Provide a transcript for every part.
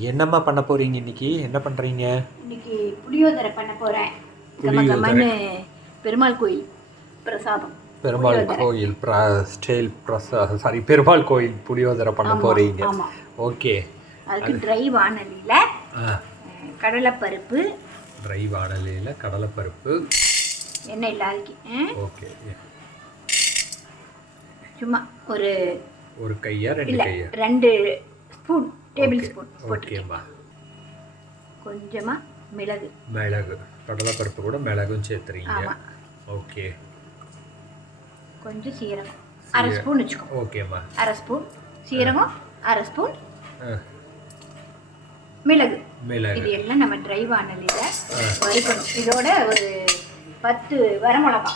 என்னம்மா பண்ண போறீங்க இன்னைக்கு? என்ன பண்றீங்க? இன்னைக்கு புளியோதரை பண்ண புளியோதரை. கம்மன்னு பெருமாள் கோயில் பிரசாதம். பெருமாள். கோயில் ப்ர- ஸ்டைல் பிரசா சாரி பெருமாள் கோயில் புளியோதரை பண்ண போறீங்க. ஓகே. அதுக்கு ட்ரை வானலியில் கடலைப்பருப்பு. ட்ரை வாடலையில் கடலைப்பருப்பு. எண்ணெய் இல்லாதக்கு ஓகே. சும்மா ஒரு ஒரு கையா ரெண்டு கையா? ரெண்டு ஸ்பூன். டேபிள் ஸ்பூன் ஓகேம்மா கொஞ்சமாக மிளகு. மிளகு. கடலைப்பருப்பு கூட மிளகும் சேர்த்துறீங்க. ஓகே கொஞ்சம் சீரகம். அரை ஸ்பூன் வச்சுக்கோ. ஓகேம்மா அரை ஸ்பூன் சீரகம் அரை ஸ்பூன் மிளகு. மிளகு. இது எல்லாம் நம்ம ட்ரை வானலியில் வறுக்கணும். இதோட ஒரு பத்து வரமிளகா.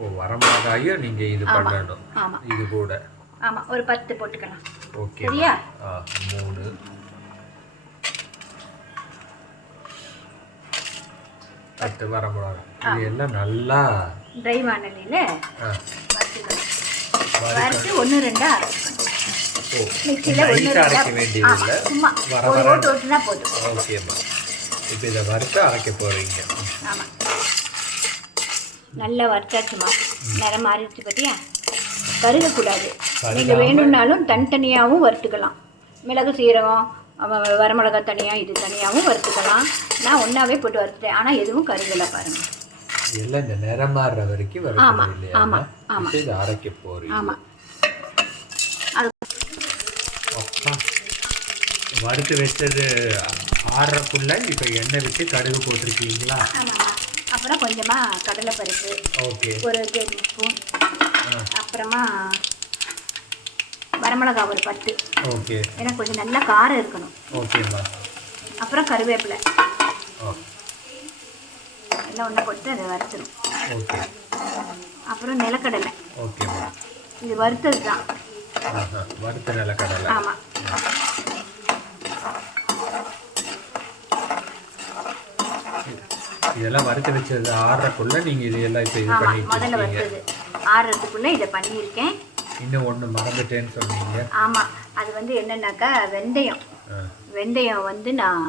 ஓ வரமிளகாயும் நீங்க இது. பண்ணணும். ஆமாம் இது கூட. ஆமாம் ஒரு பத்து போட்டுக்கலாம். ஓகே சரியா? மூணு. பத்து வரமிளகா இது எல்லாம் நல்லா? ட்ரை வானலியில் வறுத்து ஒன்று ஓ மிக்சியில் ஒன்று நைஸாக அரைக்க வேண்டியதில்லை ஆமாம் சும்மா வர ஒரு வர ஓட்டு ஓட்டுனா போதும். ஓகேம்மா இப்போ இதை வறுத்து அரைக்க போறீங்க. ஆமாம் நல்லா வறுத்தாச்சுமா? நிறம் மாறிடுச்சு பார்த்தியா கருகக்கூடாது. நீங்கள் வேணும்னாலும் தனித்தனியாகவும் வறுத்துக்கலாம். மிளகு சீரகம் வரமிளகா தனியாக இது தனியாகவும் வறுத்துக்கலாம். நான் ஒன்றாவே போட்டு வறுத்துட்டேன். ஆனால் எதுவும் கருகலை பாருங்கள் எல்லாம் இந்த நிறம் மாறுற வரைக்கும் ஆமா, வறுக்கணும் இல்லையா? ஆமா, ஆமா. இப்போ இதை அரைக்க போறீங்க. ஆமாம் அது வறுத்து வச்சது ஆறுறக்குள்ள இப்போ எண்ணெய் விட்டு கடுகு போட்டிருக்கீங்களா? ஆமாம் அப்புறம் கொஞ்சமாக கடலைப்பருப்பு. ஓகே. ஒரு டேபிள் ஸ்பூன் அப்புறமா வரமிளகா ஒரு பத்து. ஓகே. ஏன்னா கொஞ்சம் நல்லா காரம் இருக்கணும். ஓகேம்மா. அப்புறம் கருவேப்பிலை. எல்லாம் ஒன்றா போட்டு அதை வறுத்துரும். ஓகே. அப்புறம் நிலக்கடலை. ஓகேம்மா. இது வறுத்தது தான் வறுத்த நிலக்கடலை. ஆமாம் இதெல்லாம் வறுத்து வச்சது ஆறுறக்குள்ள நீங்கள் இது எல்லாம் இப்போ இது பண்ணிட்டு முதல்ல இருக்கீங்க. வறுத்தது. ஆறுறதுக்குள்ளே இதை பண்ணியிருக்கேன். இன்னும் ஒன்று மறந்துட்டேன்னு சொன்னீங்க. ஆமாம் அது வந்து என்னன்னாக்கா வெந்தயம். வெந்தயம் வந்து நான்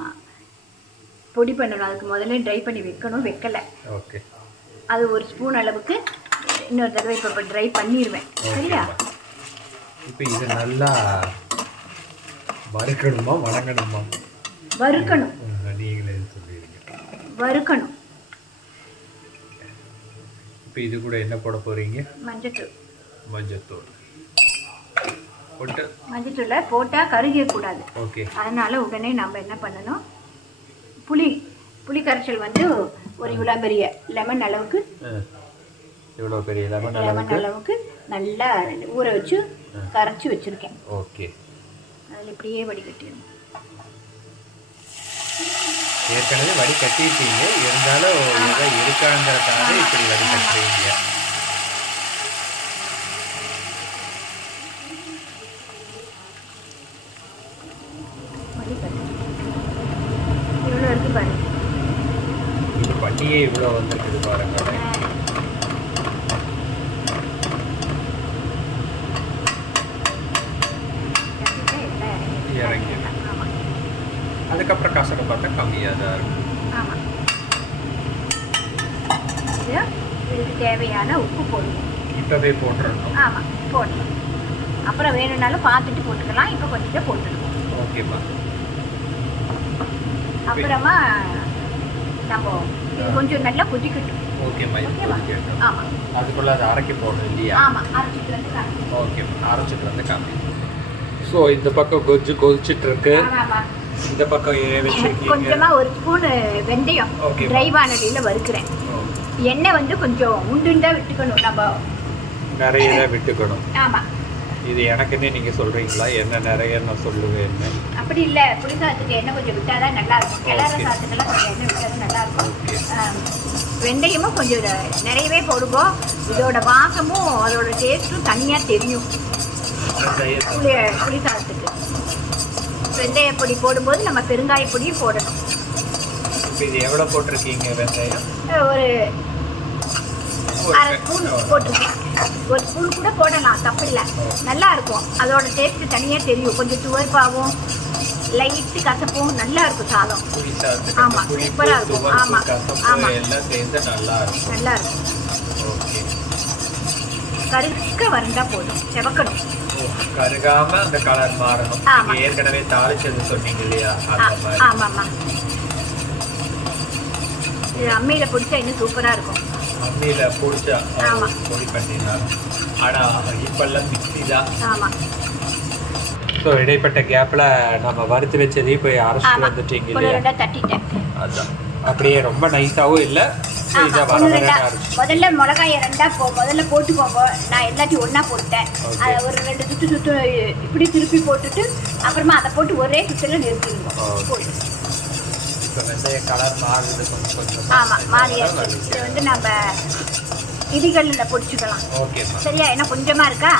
பொடி பண்ணணும். அதுக்கு முதல்ல ட்ரை பண்ணி வைக்கணும். வைக்கலை. ஓகே. அது ஒரு ஸ்பூன் அளவுக்கு இன்னொரு தடவை இப்போ ட்ரை பண்ணிடுவேன் சரியா? இப்போ இது நல்லா வறுக்கணுமா? வணங்கணுமா? வறுக்கணும். நீங்களே சொல்லிடுங்க. வறுக்கணும். இப்போ இது கூட என்ன போட போகிறீங்க மஞ்சத்தூள். மஞ்சத்தூள். போட்டு. மஞ்சத்தூளை போட்டால் கருகக்கூடாது ஓகே. அதனால் உடனே நம்ம என்ன பண்ணணும்? புளி புளி கரைச்சல் வந்து ஒரு இவ்வளோ பெரிய லெமன் அளவுக்கு. இவ்வளோ பெரிய லெமன் லெமன் அளவுக்கு. நல்லா ஊற வச்சு கரைச்சி வச்சுருக்கேன். ஓகே. அதில் இப்படியே வடிகட்டிடணும். ஏற்கனவே வடி கட்டியிருக்கீங்க இருந்தாலும் ஏதோ இருக்காங்கிறதுக்காக இப்படி வடி கட்டுறீங்க வடிகட்டு இவ்வளோ இருக்கு பாரு இது இவ்வளோ வந்துருக்குது பாருங்க. இறங்கி. அதுக்கப்புறம் கசடை பார்த்தா கம்மியாக தான் இருக்கும் தேவையான உப்பு போடணும் இப்போவே போட்டுறணும். ஆமாம் போடணும். அப்புறம் வேணும்னாலும் பார்த்துட்டு போட்டுக்கலாம். இப்போ கொஞ்சம் போட்டுருக்கோம். ஓகேப்பா அப்புறமா நம்ம இது கொஞ்சம் நல்லா கொதிக்கட்டும். கொதிக்கட்டும். ஆமாம் அதுக்குள்ள அதை அரைக்க போடணும் இல்லையா? ஆமாம் அரைச்சிட்டு வந்து காமி. ஓகே அரைச்சிட்டு வந்து காமி ஸோ இந்த பக்கம் கொதிச்சு கொதிச்சிட்டு இருக்கு. இந்த பக்கம் ஏன் வச்சிருக்கீங்க? கொஞ்சமா ஒரு ஸ்பூன் வெந்தயம். ட்ரை வானலியில் வறுக்கிறேன். எண்ணெய் வந்து கொஞ்சம் உண்டுண்டா விட்டுக்கணும். நம்ம நிறைய தான் விட்டுக்கணும். ஆமாம் இது எனக்குன்னே நீங்க சொல்றீங்களா? என்ன நிறைய நான் சொல்லுவேன்னு. அப்படி இல்லை. புளி சாதத்துக்கு எண்ணெய் கொஞ்சம் விட்டாதான் நல்லா இருக்கும் கிளற. சாதத்துக்கெல்லாம் கொஞ்சம் எண்ணெய் விட்டாதான் நல்லா இருக்கும் வெந்தயமும் கொஞ்சம் நிறையவே போடுவோம் இதோட வாசமும் அதோட டேஸ்ட்டும் தனியாக தெரியும். புளி புளி சாதத்துக்கு. வெந்தய பொடி போடும்போது நம்ம பெருங்காய பொடியும் போடணும். இது எவ்வளோ போட்டிருக்கீங்க ஒரு ஒரு அரை ஸ்பூன் போட்டிருக்கேன் ஒரு ஸ்பூன் கூட போடலாம் தப்பு இல்லை நல்லா இருக்கும் அதோட டேஸ்ட் தனியாக தெரியும். கொஞ்சம் துவர்ப்பாகவும் லைட்டு கசப்பும் நல்லா இருக்கும் சாதம். புளி சாதத்துக்கு ஆமா, அந்த புளிப்பு, சூப்பரா இருக்கும். துவர்ப்பு, ஆமா, கசப்பு ஆமா. எல்லாம் சேர்ந்து நல்லா இருக்கும் நல்லா இருக்கும் கருக்க வந்தா போதும். செவக்கணும். கருகாம அந்த கலர் மாறணும். ஏற்கனவே தாளிச்சது சொன்னீங்க இல்லையா? ஆமாம்மா. இது அம்மியில் பிடிச்சா இன்னும் சூப்பராக இருக்கும். பொடிச்சா ஆமா. பொடி பண்ணிருந்தாங்க ஆனா இப்பெல்லாம் மிக்ஸி தான். ஆமாம் ஸோ இடைப்பட்ட கேப்ல நம்ம வறுத்து வச்சதையும் போய் அரைச்சிட்டு வந்துட்டீங்க இல்லையா? தட்டிட்டேன். அதான். அப்படியே ரொம்ப நைஸாவும் இல்ல. முதல்ல மிளகாயை ரெண்டா போ முதல்ல போட்டுக்கோங்க. நான் எல்லாத்தையும் ஒண்ணா போட்டேன். அதை ஒரு ரெண்டு சுத்து சுத்து இப்படி திருப்பி போட்டுட்டு அப்புறமா அதை போட்டு ஒரே சுத்துல நிறுத்திடுவோம். போட்டு வெந்தய கலர் மாறுது கொஞ்சம் கொஞ்சம். ஆமா மாறியாச்சு. இதை வந்து நம்ம இடிகளில் பொடிச்சுக்கலாம். ஓகேம்மா சரியா? ஏன்னா கொஞ்சமா இருக்கா?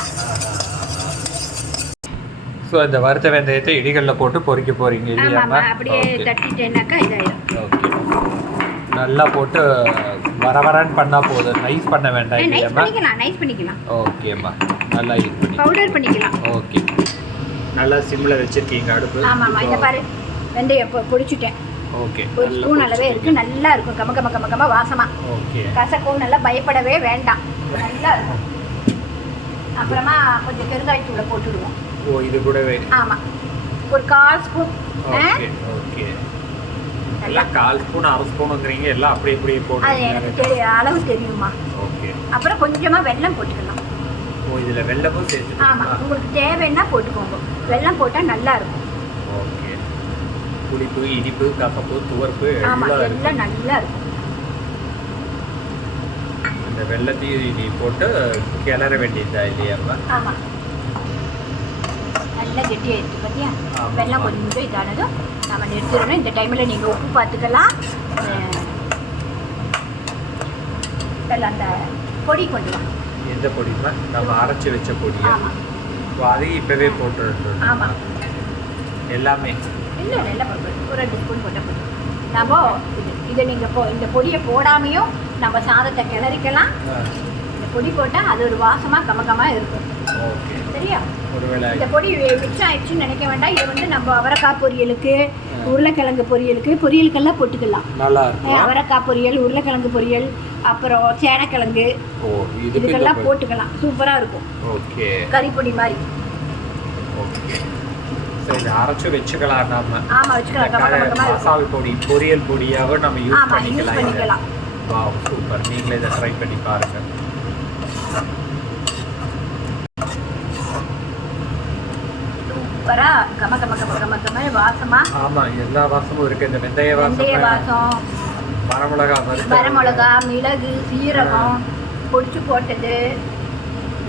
ஸோ இந்த வறுத்த வெந்தயத்தை இடிகளில் போட்டு பொரிக்க போறீங்க இல்லையாம்மா அப்படியே தட்டிட்டேன்னாக்கா இதாயிடும் ஓகே நல்லா போட்டு வர வரன்னு பண்ணா போதும். நைஸ் பண்ண வேண்டாம் நைஸ் இல்லையாம்மா பண்ணிக்கலாம் நைஸ் பண்ணிக்கலாம். ஓகேம்மா நல்லா இது பண்ணி பவுடர் பண்ணிக்கலாம். ஓகே நல்லா சிம்மில் வச்சிருக்கீங்க அடுப்பு. ஆமாம்மா இந்த பாரு. வெந்தயம் பொடிச்சுட்டேன். ஓகே ஒரு ஸ்பூன் அளவே இருக்கு. நல்லா இருக்கும். கம கம கம கம வாசமா. ஓகே கசக்கும் நல்லா பயப்படவே வேண்டாம். நல்லா இருக்கும். அப்புறமா கொஞ்சம் பெருங்காயத்தூளை போட்டுடுவோம். ஓ இது கூடவே ஆமா. ஒரு கால் ஸ்பூன். ஓகே ஓகே எல்லாம் கால் ஸ்பூன் அரை ஸ்பூனுங்கிறீங்க. எல்லாம் அப்படி இப்படி அது எனக்கு போட்டு தெரிய அளவு தெரியுமா ஓகே அப்புறம் கொஞ்சமா வெல்லம் போட்டுக்கலாம். ஓ இதில் வெள்ளமும் ஆமா. சேர்த்துக்கணுமா உங்களுக்கு தேவைன்னா போட்டுக்கோங்க. வெல்லம் போட்டா நல்லா இருக்கும். புளிப்பு இனிப்பு கசப்பு துவர்ப்பு எல்லாம் நல்லா இருக்கும். இந்த வெள்ளத்தையும் நீ போட்டு கிளற வேண்டியதா இல்லையாம்மா ஆமா. நல்லா கெட்டியாயிடுச்சு பார்த்தியா கொஞ்சம் இதானதும் நம்ம நிறுத்திடணும். இந்த டைமில் நீங்கள் உப்பு பார்த்துக்கலாம் வெல்லம் அந்த பொடி கொண்டு வா எந்த பொடிமா நம்ம அரைச்சி வச்ச பொடியா? அதையும் இப்பவே போட்டு ஆமா. எல்லாமே. இல்லை இல்லை போட்டு ஒரு ரெண்டு ஸ்பூன் போட்டால் போதும். நம்ம இது இதை நீங்கள் போ இந்த பொடியை போடாமையும் நம்ம சாதத்தை கிளறிக்கலாம். இந்த பொடி போட்டால் அது ஒரு வாசமாக கமகமாக இருக்கும். சரியா? இந்த பொடி மிக்ஸ் ஆயிடுச்சுன்னு நினைக்க வேண்டாம். இதை வந்து நம்ம அவரைக்காய் பொரியலுக்கு உருளைக்கிழங்கு பொரியலுக்கு பொரியலுக்கெல்லாம் போட்டுக்கலாம். அவரைக்காய் பொரியல் உருளைக்கிழங்கு பொரியல் அப்புறம் சேனக்கிழங்கு. இதுக்கெல்லாம் போட்டுக்கலாம். சூப்பராக இருக்கும். கறிப்பொடி மாதிரி. ஓகே. இதை அரைச்சு வச்சுக்கலாம் நாம. ஆமாம் வச்சுக்கலாம். கம கம கம இருக்கும். மசால் பொடி பொரியல் பொடியாகவும் நம்ம யூஸ் பண்ணிக்கலாம். வாவ் சூப்பர் நீங்களே இதை ட்ரை பண்ணி பாருங்க. ஆமா எல்லா வாசமும் இருக்கு. இந்த வெந்தய வாசம் வரமிளகா வரமிளகா மிளகு சீரகம் பொடிச்சு போட்டது.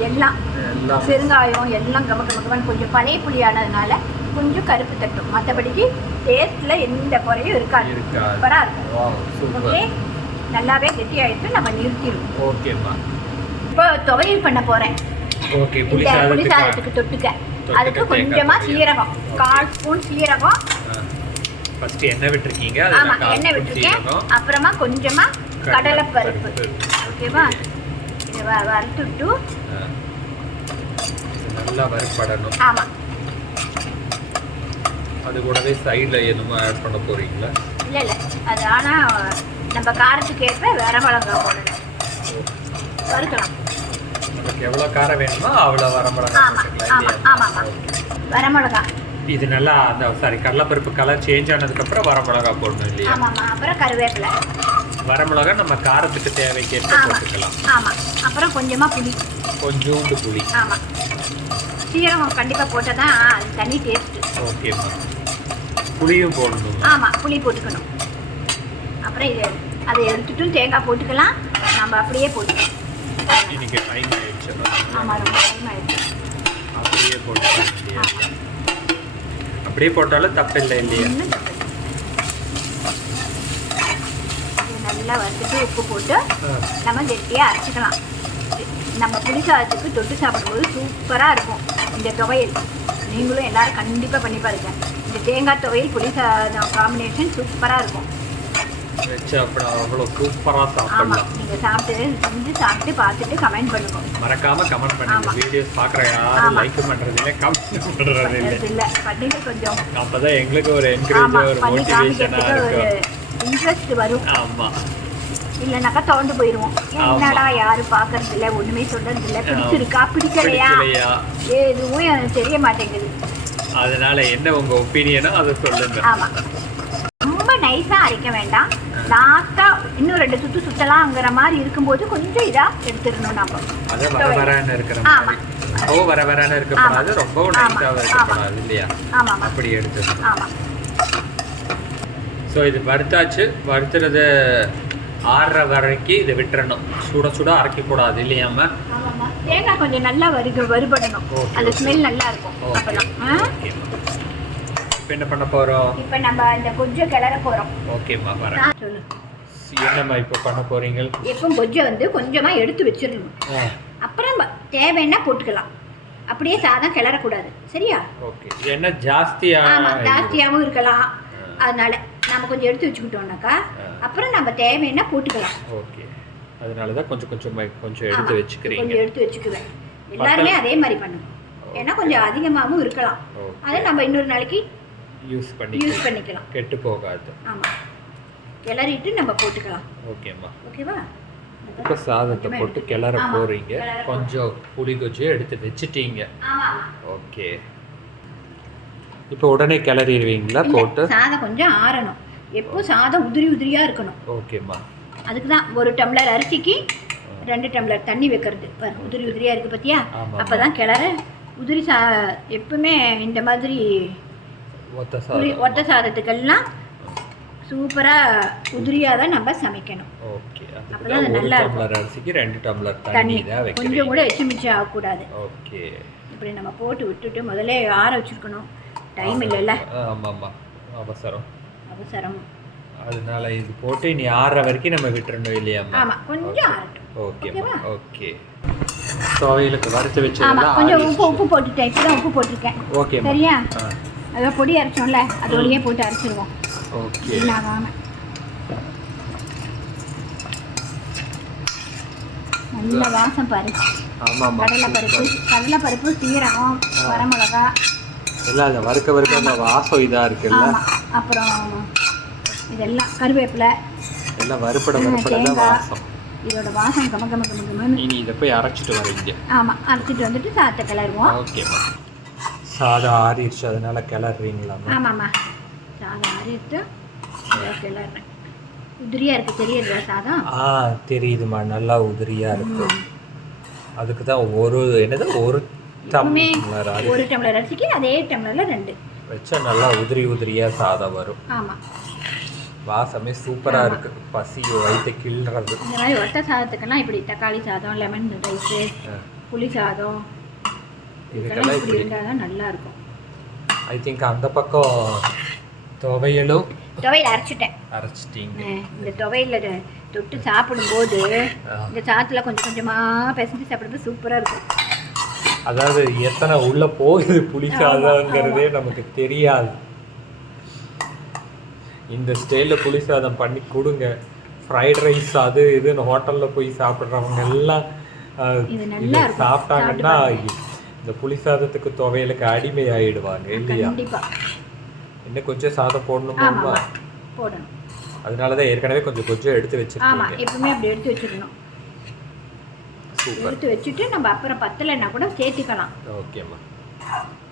எல்லாம். எல்லாம். பெருங்காயம் எல்லாம் கம கம கமன்னு கொஞ்சம் பழைய புளியானதுனால கொஞ்சம் கருப்பு தட்டும் மற்றபடிக்கு டேஸ்ட்டில் எந்த குறையும் இருக்காது. சூப்பராக இருக்கும். ஓகே நல்லாவே கெட்டி ஆயிடுச்சு நம்ம நிறுத்திடுவோம். ஓகேம்மா இப்போ துவையல் பண்ண போகிறேன் ஓகே புளி இந்த புளி சாதத்துக்கு சாதத்துக்கு தொட்டுக்க. அதுக்கு கொஞ்சமாக துவையல். சீரகம். கால் ஸ்பூன் சீரகம். ஃபர்ஸ்ட் எண்ணெய் விட்டுருக்கீங்க ஆமா அதில் கால் எண்ணெய் விட்டுருக்கேன். அப்புறமா கொஞ்சமா கடலை பருப்பு கடலைப்பருப்பு. ஓகேவா? இதை வறுத்துட்டு நல்லா வறுப்படணும். ஆமா. அது கூடவே சைடில் என்னமோ ஆட் பண்ண போறீங்களா? இல்ல இல்ல. அது ஆனா நம்ம காரத்துக்கு ஏற்ப வேற மிளகா போடணும். வறுக்கலாம். நமக்கு எவ்வளோ காரம் வேணுமோ அவ்வளோ வரமிளகா ஆமா போட்டுக்கலாம் ஆமா இல்லையா? ஆமா. ஆமா வரமிளகா இது நல்லா அந்த சாரி கடலைப்பருப்பு கலர் சேஞ்ச் ஆனதுக்கப்புறம் வரமிளகா போடணும் இல்லையா? ஆமா ஆமா. அப்புறம் கருவேப்பிலை. வரமிளகா நம்ம காரத்துக்கு தேவைக்கேற்ப போட்டுக்கலாம். ஆமா. அப்புறம் கொஞ்சமா புளி. கொஞ்சோண்டு புளி. ஆமா. சீரகம் கண்டிப்பா போட்டால் தான் அது தனி டேஸ்ட் ஓகேம்மா புளியும் போடணும். ஆமா புளி போட்டுக்கணும். அப்புறம் இது அதை எடுத்துட்டும் தேங்காய் போட்டுக்கலாம். நம்ம அப்படியே போட்டுக்கலாம். இன்னைக்கு டைம் ஆயிடுச்சு. ஆமா ரொம்ப டைம் ஆயிடுச்சு. அப்படியே போட்டுக்கலாம். இல்லையா அப்படியே போட்டாலும் இல்லையா? தப்பு இல்லை. இது நல்லா வறுத்துட்டு உப்பு போட்டு நம்ம கெட்டியாக அரைச்சிக்கலாம். நம்ம புளி சாதத்துக்கு தொட்டு சாப்பிடும்போது சூப்பராக இருக்கும். இந்த துவையல். நீங்களும் எல்லாரும் கண்டிப்பாக பண்ணி பாருங்க. இந்த தேங்காய் துவையல் புளி காம்பினேஷன் சூப்பராக இருக்கும். அவ்வளோ சூப்பராக ஆமாம் சாப்பிடலாம். நீங்கள் சாப்பிட்டு செஞ்சு சாப்பிட்டு பார்த்துட்டு கமெண்ட் பண்ணுங்க. மறக்காம கமெண்ட் பண்ணுங்க. ஆமா. வீடியோஸ் பார்க்குற யாரும் ஆமா. லைக் பண்ணுறது இல்லை கமெண்ட் பண்ணுறது இல்லை. அது இல்லை. பண்ணிட்டு கொஞ்சம். எங்களுக்கு ஒரு என்கரேஜ் ஆமாம் ஒரு மோட்டிவேஷனாக இருக்கும். இன்ட்ரெஸ்ட் வரும். ஆமா. இல்லைனாக்கா தோண்டு போயிடுவோம் ஆமா. என்னடா யாரும் பார்க்கறது இல்லை ஒன்றுமே சொல்றது இல்லை பிடிச்சிருக்கா பிடிக்கலையா? எதுவும் எனக்கு தெரிய மாட்டேங்குது. அதனால என்ன உங்க ஒப்பீனியனோ அதை சொல்லுங்க. ஆமாம் ரொம்ப நைஸாக அரைக்க வேண்டாம். லாஸ்ட்டாக இன்னும் ரெண்டு சுற்று சுற்றலாங்கிற மாதிரி இருக்கும்போது கொஞ்சம் இதாக எடுத்துடணும் நம்ம அது வர வரன்னு இருக்கிற ஆமா. மாதிரி ரொம்ப வர வரன்னு இருக்கக்கூடாது ஆமா. ரொம்பவும் ஆமா. நைஸாக இருக்கக்கூடாது இல்லையா? ஆமாம்மா அப்படி எடுத்து ஆமாம் ஸோ இது வறுத்தாச்சு. வறுத்துறது ஆறுற வரைக்கும் இதை விட்டுறணும். சுட சுட அரைக்கக்கூடாது இல்லையாம தேங்காய் கொஞ்சம் நல்லா வறுக வறுபடணும். Okay, அந்த. ஸ்மெல் நல்லா இருக்கும். இப்போ என்ன பண்ண போறோம்? இப்போ நம்ம இந்த கொஞ்சம் கிளற போகிறோம் ஓகேம்மா வரேன். சொல்லு என்னம்மா இப்போ பண்ண போறீங்க எப்போ கொஞ்சை வந்து கொஞ்சமாக எடுத்து வச்சிடணும். அப்புறம் தேவைன்னா போட்டுக்கலாம். அப்படியே சாதம் கிளறக்கூடாது. சரியா? ஓகே. என்ன ஜாஸ்தியா? ஆமாம் ஜாஸ்தியாகவும் இருக்கலாம். அதனால நம்ம கொஞ்சம் எடுத்து வச்சுக்கிட்டோம்னாக்கா அப்புறம் நம்ம தேவைன்னா போட்டுக்கலாம். ஓகே. அதனால தான் கொஞ்சம் கொஞ்சம் கொஞ்சம் எடுத்து வச்சுக்கிறீங்க. கொஞ்சம் எடுத்து வச்சுக்குவேன். எல்லாருமே அதே மாதிரி பண்ணுங்க ஏன்னா கொஞ்சம் அதிகமாகவும் இருக்கலாம். அதை நம்ம இன்னொரு நாளைக்கு யூஸ் பண்ணி யூஸ் பண்ணிக்கலாம். கெட்டு போகாது. ஆமாம் கிளறிட்டு நம்ம போட்டுக்கலாம். ஓகேம்மா. ஓகேவா? இப்போ சாதத்தை போட்டு கிளற போறோம். கொஞ்சம் புளி கொஞ்சம் எடுத்து வச்சிட்டீங்க. ஓகே. இப்போ உடனே கிளறிடுவீங்களா? போட்டு? சாதம் கொஞ்சம் ஆறணும். எப்போ சாதம் உதிரி உதிரியா இருக்கணும். ஓகேம்மா. அதுக்கு தான் ஒரு டம்ளர் அரிசிக்கு ரெண்டு டம்ளர் தண்ணி வைக்கிறது. உதிரி உதிரியா இருக்கு பார்த்தியா ஆமா, அப்பதான் கிளற. உதிரி சா எப்பவுமே இந்த மாதிரி ஒத்த சாதத்துக்கெல்லாம் சூப்பரா உதிரியா தான் நம்ம சமைக்கணும். ஓகே தான் ஒரு நல்லா இருக்கும். டம்ளர் அரிசிக்கு ரெண்டு டம்ளர் தண்ணி தான் கொஞ்சம் கூட எச்சு மிச்சம் ஆகக்கூடாது. ஓகே. இப்படி நம்ம போட்டு விட்டுட்டு முதல்ல ஆற வச்சிருக்கணும். டைம் இல்லைல்ல. ஆமாம் ஆமாம் அவசரம். அவசரம். அதனால இது போட்டு இனி ஆறுற வரைக்கும் நம்ம விட்டுறணும் இல்லையாம்மா ஆமா கொஞ்சம் ஆறட்டும். ஓகேம்மா? ஓகே துவையலுக்கு வறுத்து ஆமா வச்சதெல்லாம் கொஞ்சம் உப்பு. உப்பு போட்டுட்டேன். இப்பதான் உப்பு போட்டிருக்கேன். ஓகேம்மா சரியா? அதான் பொடி அரைச்சோம்ல அதோடயே போட்டு அரைச்சிருவோம். ஓகே நல்ல வாசம் பாரு கடலை பருப்பு கடலை பருப்பு சீரகம் வரமிளகா இல்லை அதை வறுக்க வறுக்க அந்த வாசம் இதாக இருக்குல்ல? அப்புறம் இதெல்லாம் கருவேப்பிலை எல்லாம் வறுப்பட வறுப்பட தான். வாசம். இதோட வாசம் கம கம கம கமன்னு இனி இதை போய் அரைச்சிட்டு வரீங்க. ஆமா அரைச்சிட்டு வந்துட்டு சாதத்தை கிளறுவோம். ஓகேம்மா சாதம் ஆறிடுச்சு அதனால கிளறீங்களாம்மா ஆமாம்மா. சாதம் அரைத்து கிளறேன் உதிரியா இருக்கு தெரியுது சாதம்? ஆ தெரியுதுமா நல்லா உதிரியா இருக்கு. அதுக்கு தான் ஒரு என்னது ஒரு எப்பவுமே ஒரு டம்ளர் அரிசிக்கு அதே டம்ளர்ல ரெண்டு. வச்சா நல்லா உதிரி உதிரியா சாதம் வரும். ஆமா. வாசமே சூப்பரா இருக்கு. பசி வயிற்று கிள்றது. இந்த மாதிரி ஒட்ட சாதத்துக்கெல்லாம் இப்படி தக்காளி சாதம் லெமன் ரைஸு. புளி சாதம் இதெல்லாம் இதுக்கெல்லாம் இப்படி. இருந்தால் தான் நல்லா இருக்கும். ஐ திங்க் அந்த பக்கம் துவையலும் துவையல் அரைச்சிட்டேன். அரைச்சிட்டீங்க. இந்த துவையில தொட்டு சாப்பிடும்போது. இந்த சாத்துல கொஞ்சம் கொஞ்சமா பிசைஞ்சு சாப்பிடும்போது சூப்பரா இருக்கும். அதாவது எத்தனை உள்ள போகுது புளி சாதம்ங்கிறதே நமக்கு தெரியாது. இந்த ஸ்டைலில் புளி சாதம் பண்ணி கொடுங்க. ஃப்ரைட் ரைஸ் அது இதுன்னு ஹோட்டலில் போய் சாப்பிட்றவங்க எல்லாம் இது. சாப்பிட்டாங்கன்னா இந்த புளி சாதத்துக்கு துவையலுக்கு அடிமை ஆயிடுவாங்க இல்லையா? இன்னும் கொஞ்சம் சாதம் போடணுமா. போடணும். அதனால தான் ஏற்கனவே கொஞ்சம் கொஞ்சம் எடுத்து ஆமா வச்சிருக்கீங்க. எப்பவுமே அப்படி எடுத்து சூப்பர் எடுத்து வச்சுட்டு நம்ம அப்புறம் பத்தலைன்னா கூட சேர்த்துக்கலாம். ஓகேம்மா.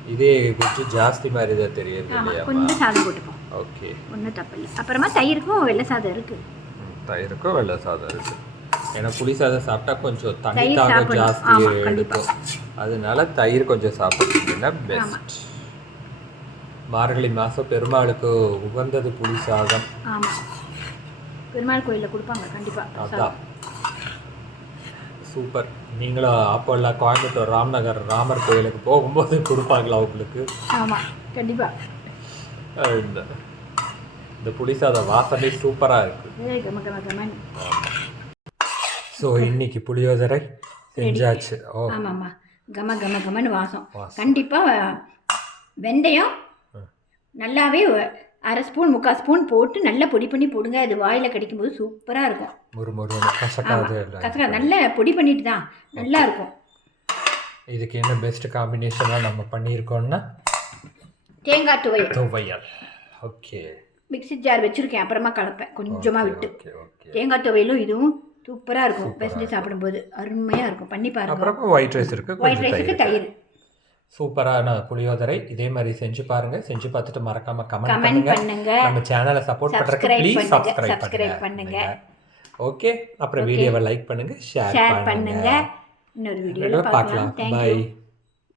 இதே கொஞ்சம் ஜாஸ்தி மாதிரி தான் தெரியுது கொஞ்சம் சாதம் போட்டுப்போம். ஓகே. ஒன்றும் தப்பு இல்லை. அப்புறமா தயிருக்கும் வெள்ளை சாதம் இருக்கு. தயிருக்கும் வெள்ளை சாதம் இருக்கு. ஏன்னா புளி சாதம் சாப்பிட்டா கொஞ்சம் தண்ணி சாப்பிடணும். ஜாஸ்தி. எடுக்கும். அதனால தயிர் கொஞ்சம் சாப்பிட்டீங்கன்னா பெஸ்ட் மார்கழி மாதம் பெருமாளுக்கு உகந்தது புளி சாதம். ஆமா. பெருமாள் கோயில்ல கொடுப்பாங்க கண்டிப்பா. அதான். சூப்பர். நீங்களும் அப்போல்லாம் கோயம்புத்தூர் ராம்நகர் ராமர் கோயிலுக்கு போகும்போது கொடுப்பாங்களா உங்களுக்கு? ஆமா கண்டிப்பா. அஹ் இந்த இந்த புளி சாதம் வாசமே சூப்பராக இருக்குது ஸோ இன்னைக்கு புளியோதரை செஞ்சாச்சு. ஓ. ஆமாம்மா. கம கம கமன்னு வாசம். கண்டிப்பாக வெந்தயம். நல்லாவே அரை ஸ்பூன் முக்கால் ஸ்பூன் போட்டு நல்லா பொடி பண்ணி போடுங்க. அது வாயில் கடிக்கும்போது சூப்பராக இருக்கும். கசக்கா நல்லா பொடி பண்ணிட்டு தான். நல்லா இருக்கும். இதுக்கு என்ன பெஸ்ட் காம்பினேஷனாக நம்ம பண்ணியிருக்கோம்னா? தேங்காய் துவையல். துவையல். ஓகே மிக்ஸி ஜார் வச்சுருக்கேன். அப்புறமா கலப்பேன். கொஞ்சமாக விட்டு. தேங்காய் துவையலும் இதுவும் சூப்பராக இருக்கும். பெசஞ்சு சாப்பிடும்போது. அருமையாக இருக்கும். பண்ணி பாருங்க. அப்புறம் ஒயிட் ரைஸ் இருக்கு ஒயிட் ரைஸுக்கு தயிர். சூப்பரான புளியோதரை இதே மாதிரி செஞ்சு பாருங்க. செஞ்சு பார்த்துட்டு மறக்காம கமெண்ட் பண்ணுங்க. நம்ம சேனலை சப்போர்ட் பண்றதுக்கு ப்ளீஸ் சப்ஸ்கிரைப் பண்ணுங்க. ஓகே அப்புறம் வீடியோவை லைக் பண்ணுங்க ஷேர் பண்ணுங்க. இன்னொரு வீடியோவில் பார்க்கலாம். பை